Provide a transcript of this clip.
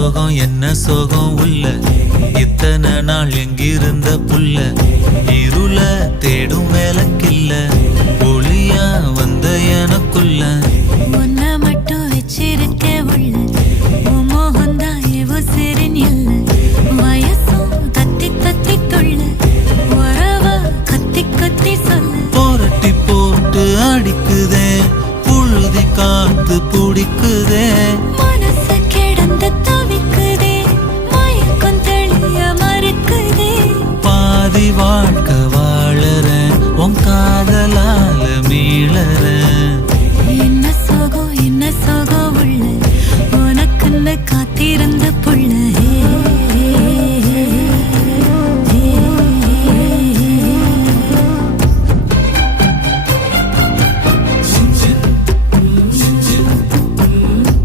சோகம் என்ன சோகம் உள்ள இத்தனை நாள் எங்கிருந்த புல்ல இருள தேடும் வேலைக்கில்ல ஒளியா வந்த எனக்குள்ள உன்னை மட்டும் வச்சிருக்க உள்ள